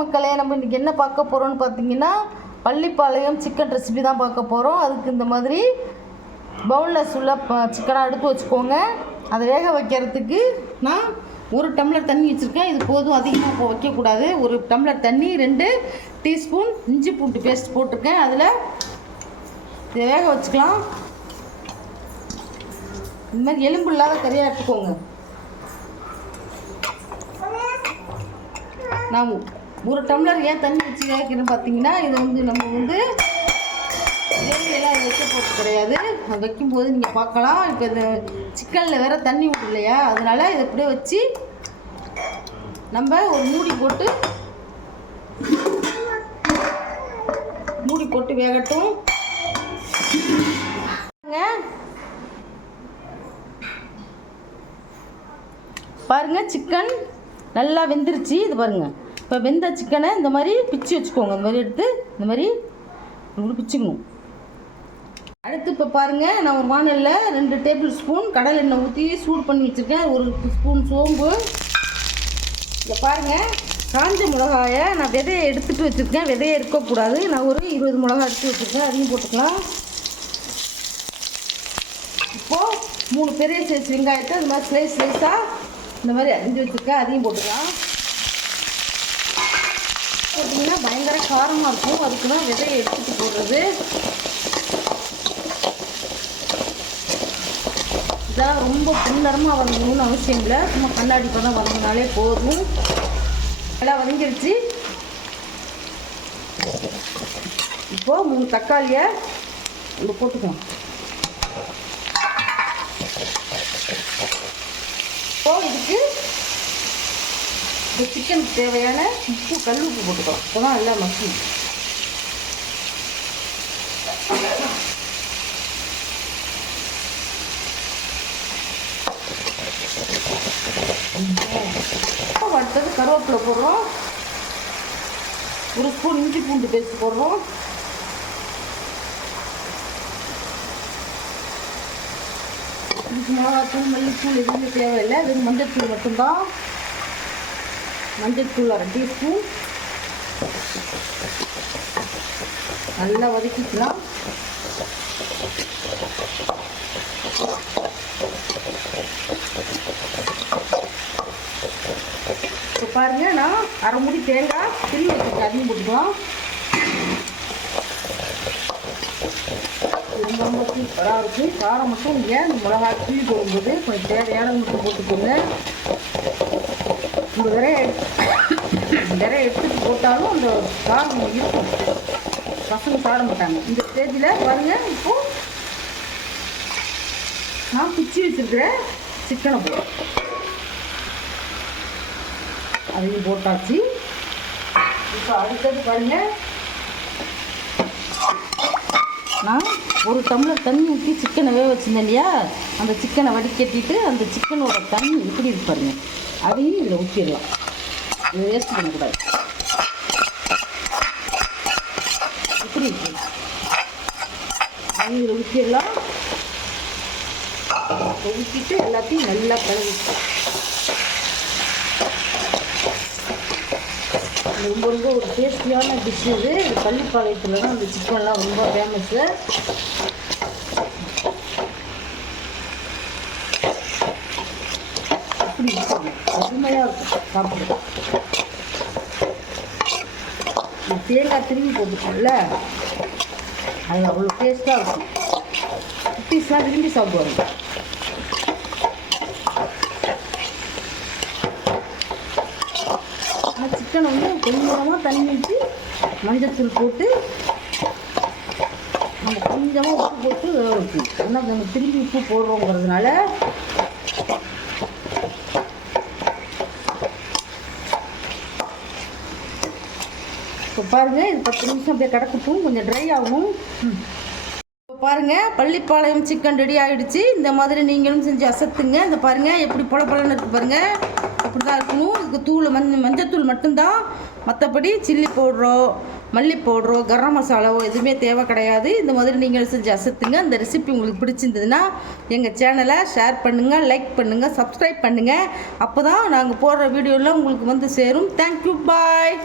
மக்களே, நம்ம இன்றைக்கி என்ன பார்க்க போகிறோம்னு பார்த்தீங்கன்னா பள்ளிப்பாளையம் சிக்கன் ரெசிபி தான் பார்க்க போகிறோம். அதுக்கு இந்த மாதிரி பவுலில் உள்ள சிக்கனாக எடுத்து வச்சுக்கோங்க. அதை வேக வைக்கிறதுக்கு நான் 1 டம்ளர் தண்ணி வச்சுருக்கேன். இது போதும், அதிகமாக இப்போ வைக்கக்கூடாது. 1 டம்ளர் தண்ணி, 2 டீஸ்பூன் இஞ்சி பூண்டு பேஸ்ட் போட்டிருக்கேன். அதில் இதை வேக வச்சுக்கலாம். இந்த மாதிரி எலும்பு இல்லாத கறியாக எடுத்துக்கோங்க. நான் 1 டம்ளர் ஏன் தண்ணி வச்சு வைக்கிறேன்னு பார்த்தீங்கன்னா, இது நம்ம கிரேவியெல்லாம் இது வைக்க போகிறது கிடையாது. அது வைக்கும்போது நீங்கள் பார்க்கலாம். இப்போ இந்த சிக்கனில் வேறு தண்ணி விட்டு இல்லையா, அதனால் இதை இப்படியே வச்சு நம்ம ஒரு மூடி போட்டு வேகட்டும். பாருங்கள், சிக்கன் நல்லா வெந்துருச்சு. இது பாருங்கள். இப்போ வெந்த சிக்கனை இந்த மாதிரி பிச்சு வச்சுக்கோங்க. இந்த மாதிரி எடுத்து இந்த மாதிரி பிச்சுக்கணும். அடுத்து இப்போ பாருங்கள், நான் ஒரு வானலில் 2 டேபிள் ஸ்பூன் கடலை எண்ணெய் ஊற்றி சூடு பண்ணி வச்சுருக்கேன். 1 ஸ்பூன் சோம்பு. இதை பாருங்கள், காஞ்ச மிளகாயை நான் விதையை எடுத்துகிட்டு வச்சுருக்கேன். விதையை எடுக்கக்கூடாது. நான் ஒரு 20 மிளகா எடுத்து வச்சுருக்கேன். அதையும் போட்டுக்கலாம். இப்போது 3 பெரிய சைஸ் வெங்காயத்தை இந்த மாதிரி ஸ்லைஸாக இந்த மாதிரி அரிஞ்சு வச்சுருக்கேன். அதையும் போட்டுக்கலாம். பார்த்தீங்கன்னா பயங்கர காரமாக இருக்கும். அதுக்கு தான் விதையை எடுத்துகிட்டு போடுறது. இதான் ரொம்ப பின்னரமாக வதங்கணும்னு அவசியம் இல்லை. சும்மா கண்ணாடி பதம் வதங்கினாலே போதும். நல்லா வதங்கிடுச்சு. இப்போது 3 தக்காளியை நம்ம போட்டுக்கலாம். இப்போது இதுக்கு இந்த சிக்கனுக்கு தேவையான உப்பு, கல் உப்பு போட்டுக்கலாம். அப்போ தான் நல்லா மசி. அடுத்தது கருவேப்பிலை போடுறோம். 1 ஸ்பூன் இஞ்சி பூண்டு பேஸ்ட் போடுறோம். இதுக்கு மிளகாத்தூள், மல்லித்தூள் எதுவுமே தேவையில்லை. அது மஞ்சள் மட்டும்தான். மஞ்சள் தூள் 1/2 டீஸ்பூன். நல்லா வதக்கிக்கலாம். இப்போ பாருங்கள், நான் 1/2 மூடி தேங்காய் திருவி வச்சுருக்கேன். அதையும் போட்டுக்கலாம். ரொம்ப சூப்பராக இருக்குது. காரம் மட்டும் நீங்கள் இந்த மிளகா தூவி போடும்போது கொஞ்சம் தேவையான மட்டும் போட்டுக்கோங்க. இந்த நிறைய எடுத்துட்டு போட்டாலும் அந்த காரம் இருக்கும். பசங்க சாட மாட்டாங்க. இந்த ஸ்டேஜில் பாருங்கள், இப்போது நான் பிச்சு வச்சுருக்கிறேன் சிக்கனை போடுறேன். அதையும் போட்டாச்சு. இப்போ அடுத்தது பாருங்கள், நான் 1 டம்ளர் தண்ணி ஊற்றி சிக்கனை வேக வச்சுருந்தேன் இல்லையா, அந்த சிக்கனை வடிகட்டிட்டு அந்த சிக்கனோட தண்ணி எப்படி இருக்கு பாருங்க, அதையும் இதில் ஊற்றிடலாம். இதை வேஸ்ட் பண்ணக்கூடாது. எப்படி இருக்கு அதையும் இதில் ஊற்றிடலாம். ஊற்றிட்டு எல்லாத்தையும் நல்லா கலந்து ரொம்ப ஒரு டேஸ்டியான டிஷ் இது. பள்ளிப்பாளையத்தில் தான் அந்த சிக்கன்லாம் ரொம்ப ஃபேமஸ்ஸு. அப்படி இருக்கும், அருமையாக இருக்கும் சாப்பிடுறது. தேங்காய் திரும்பி போட்டுக்கோம்ல, அது அவ்வளோ டேஸ்ட்டாக இருக்கும். குட்டீஸ்லாம் விரும்பி சாப்பிடுவாங்க. சிக்கனை கொஞ்சமாக தண்ணி ஊற்றி மஞ்சத்தூள் போட்டு நம்ம கொஞ்சமாக உப்பு போட்டு வேக வைக்கணும். ஏன்னா நம்ம திரும்பி உப்பு போடுறோங்கிறதுனால. இப்போ பாருங்கள், இது 10 நிமிஷம் அப்படியே கிடக்கட்டும், கொஞ்சம் ட்ரை ஆகும். இப்போ பாருங்கள், பள்ளிப்பாளையம் சிக்கன் ரெடி ஆகிடுச்சு. இந்த மாதிரி நீங்களும் செஞ்சு அசத்துங்க. இந்த பாருங்கள் எப்படி பொலன்னு இருக்குது பாருங்கள். அப்படி தான் இருக்கணும். இதுக்கு தூள் மஞ்சத்தூள் மட்டும்தான். மற்றபடி சில்லி பவுட்ரோ, மல்லி பவுட்ரோ, கரம் மசாலாவோ எதுவுமே தேவை கிடையாது. இந்த மாதிரி நீங்கள் செஞ்சு அசத்துங்க. இந்த ரெசிபி உங்களுக்கு பிடிச்சிருந்ததுன்னா எங்கள் சேனலை ஷேர் பண்ணுங்கள், லைக் பண்ணுங்கள், சப்ஸ்கிரைப் பண்ணுங்கள். அப்போ தான் நாங்கள் போடுற வீடியோலாம் உங்களுக்கு சேரும். தேங்க்யூ, பாய்.